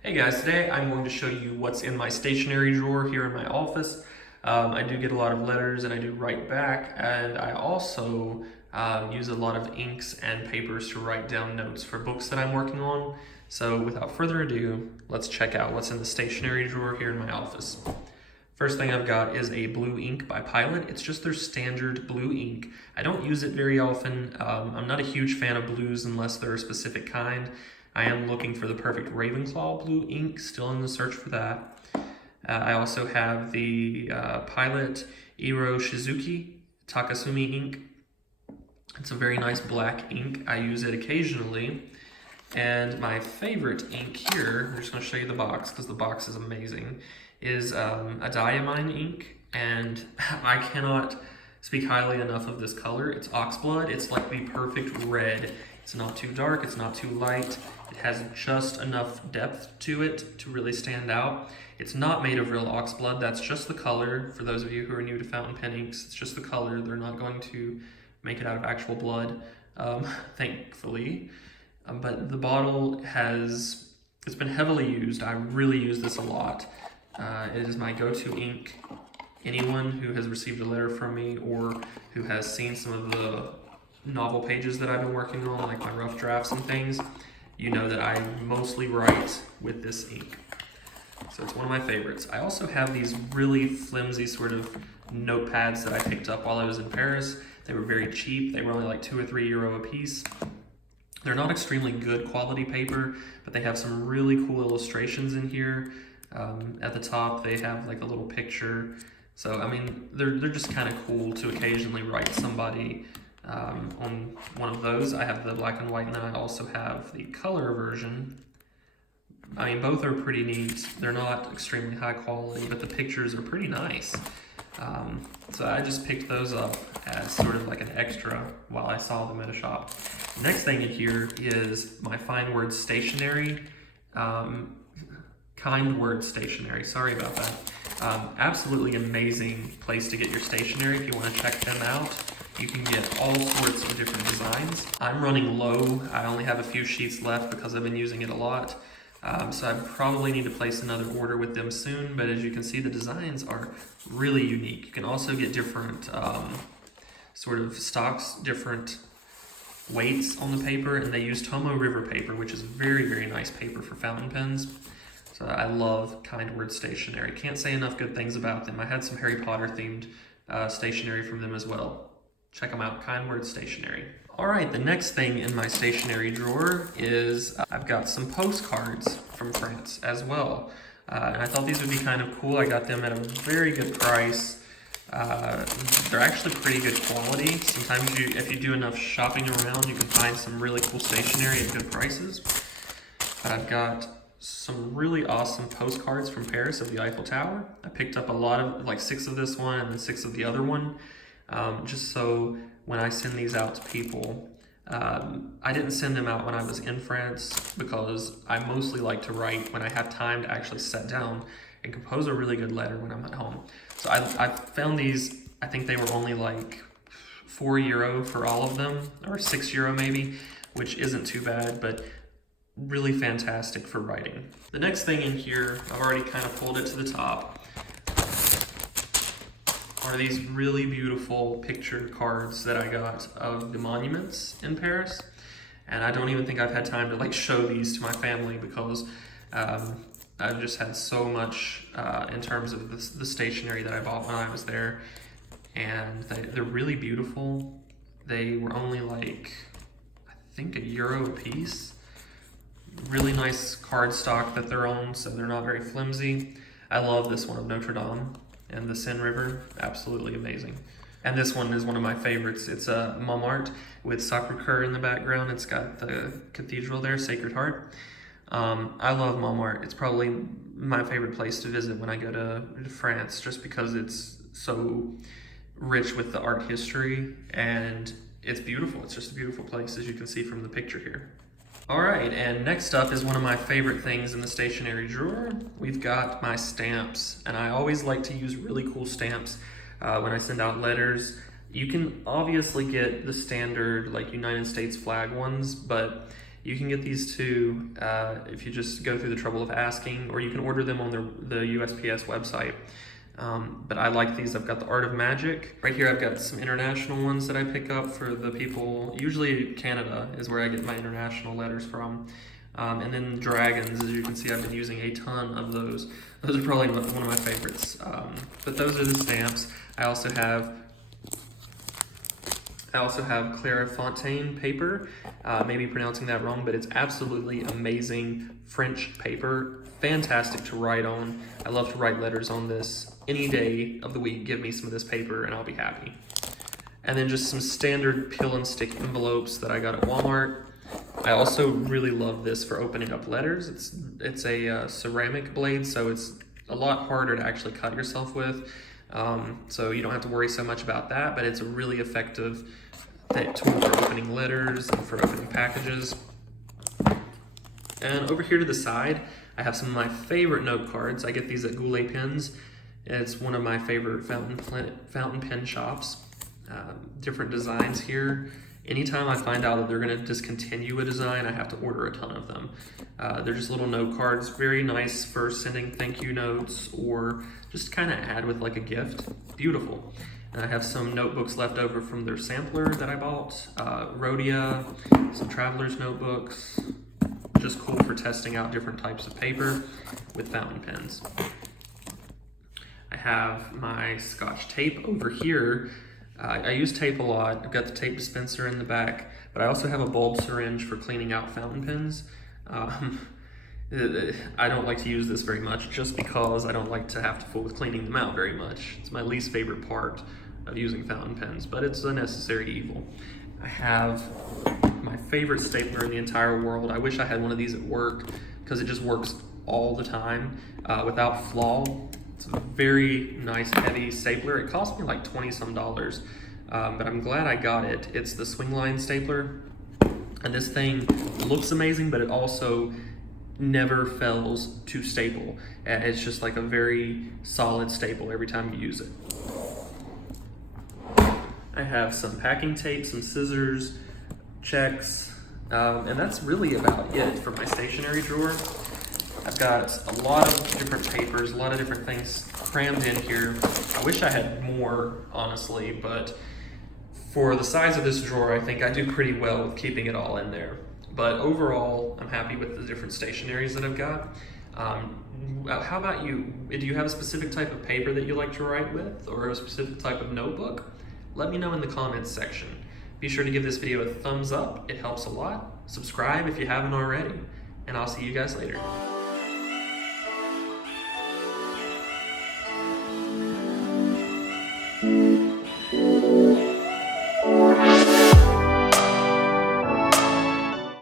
Hey guys, today I'm going to show you what's in my stationery drawer here in my office. I do get a lot of letters and I do write back, and I also use a lot of inks and papers to write down notes for books that I'm working on. So without further ado, let's check out what's in the stationery drawer here in my office. First thing I've got is a blue ink by Pilot. It's just their standard blue ink. I don't use it very often. I'm not a huge fan of blues unless they're a specific kind. I am looking for the perfect Ravenclaw blue ink, still in the search for that. I also have the Pilot Iro Shizuki take-sumi ink. It's a very nice black ink. I use it occasionally. And my favorite ink here, I'm just going to show you the box because the box is amazing, is a diamine ink. And I cannot speak highly enough of this color. It's oxblood. It's like the perfect red. It's not too dark, it's not too light. It has just enough depth to it to really stand out. It's not made of real oxblood, that's just the color. For those of you who are new to fountain pen inks, it's just the color. They're not going to make it out of actual blood, thankfully. But the bottle it's been heavily used. I really use this a lot. It is my go-to ink. Anyone who has received a letter from me or who has seen some of the novel pages that I've been working on, like my rough drafts and things, you know that I mostly write with this ink. So it's one of my favorites. I also have these really flimsy sort of notepads that I picked up while I was in Paris. They were very cheap. They were only like €2 or €3 a piece. They're not extremely good quality paper, but they have some really cool illustrations in here. At the top, they have like a little picture. So, I mean, they're just kind of cool to occasionally write somebody on one of those. I have the black and white, and then I also have the color version. I mean, both are pretty neat. They're not extremely high quality, but the pictures are pretty nice. So I just picked those up as sort of like an extra while I saw them at a shop. Next thing in here is my fine word stationery, kind word stationery. Sorry about that. Absolutely amazing place to get your stationery if you want to check them out. You can get all sorts of different designs. I'm running low. I only have a few sheets left because I've been using it a lot. So I probably need to place another order with them soon, but as you can see, the designs are really unique. You can also get different sort of stocks, different weights on the paper, and they use Tomo River paper, which is very, very nice paper for fountain pens. So I love kind word stationery. Can't say enough good things about them. I had some Harry Potter themed stationery from them as well. Check them out, Kind Word Stationery. All right, the next thing in my stationery drawer is I've got some postcards from France as well. And I thought these would be kind of cool. I got them at a very good price. They're actually pretty good quality. Sometimes if you do enough shopping around, you can find some really cool stationery at good prices. I've got some really awesome postcards from Paris of the Eiffel Tower. I picked up a lot of, like 6 of this one and then 6 of the other one. Just so when I send these out to people, I didn't send them out when I was in France because I mostly like to write when I have time to actually sit down and compose a really good letter when I'm at home. So I found these, I think they were only like €4 for all of them, or €6 maybe, which isn't too bad, but really fantastic for writing. The next thing in here, I've already kind of pulled it to the top, are these really beautiful picture cards that I got of the monuments in Paris. And I don't even think I've had time to like show these to my family because I've just had so much in terms of the stationery that I bought when I was there. And they're really beautiful. They were only like, I think €1 a piece. Really nice cardstock that they're on, so they're not very flimsy. I love this one of Notre Dame and the Seine River, absolutely amazing. And this one is one of my favorites. It's a Montmartre with Sacré-Cœur in the background. It's got the cathedral there, Sacred Heart. I love Montmartre. It's probably my favorite place to visit when I go to France, just because it's so rich with the art history and it's beautiful. It's just a beautiful place, as you can see from the picture here. All right, and next up is one of my favorite things in the stationery drawer. We've got my stamps, and I always like to use really cool stamps when I send out letters. You can obviously get the standard like United States flag ones, but You can get these too if you just go through the trouble of asking, or you can order them on the USPS website. But I like these. I've got the Art of Magic. Right here I've got some international ones that I pick up for the people. Usually Canada is where I get my international letters from. And then dragons, as you can see, I've been using a ton of those. Those are probably one of my favorites. But those are the stamps. I also have Clairefontaine paper. Maybe pronouncing that wrong, but it's absolutely amazing French paper. Fantastic to write on. I love to write letters on this. Any day of the week, give me some of this paper and I'll be happy. And then just some standard peel and stick envelopes that I got at Walmart. I also really love this for opening up letters. It's a ceramic blade, so it's a lot harder to actually cut yourself with. So you don't have to worry so much about that, but it's a really effective tool for opening letters and for opening packages. And over here to the side, I have some of my favorite note cards. I get these at Goulet Pens. It's one of my favorite fountain pen shops. Different designs here. Anytime I find out that they're going to discontinue a design, I have to order a ton of them. They're just little note cards, very nice for sending thank you notes or just kind of add with like a gift. Beautiful. And I have some notebooks left over from their sampler that I bought. Rhodia, some traveler's notebooks. Just cool for testing out different types of paper with fountain pens. I have my Scotch tape over here. I use tape a lot. I've got the tape dispenser in the back, but I also have a bulb syringe for cleaning out fountain pens. I don't like to use this very much just because I don't like to have to fool with cleaning them out very much. It's my least favorite part of using fountain pens, but it's a necessary evil. I have my favorite stapler in the entire world. I wish I had one of these at work because it just works all the time without flaw. It's a very nice heavy stapler. It cost me like 20 some dollars, but I'm glad I got it. It's the Swingline stapler, and this thing looks amazing, but it also never fails to staple. It's just like a very solid staple every time you use it. I have some packing tape, some scissors, checks, and that's really about it for my stationery drawer. I've got a lot of different papers, a lot of different things crammed in here. I wish I had more, honestly, but for the size of this drawer, I think I do pretty well with keeping it all in there. But overall, I'm happy with the different stationaries that I've got. How about you? Do you have a specific type of paper that you like to write with, or a specific type of notebook? Let me know in the comments section. Be sure to give this video a thumbs up. It helps a lot. Subscribe if you haven't already, and I'll see you guys later.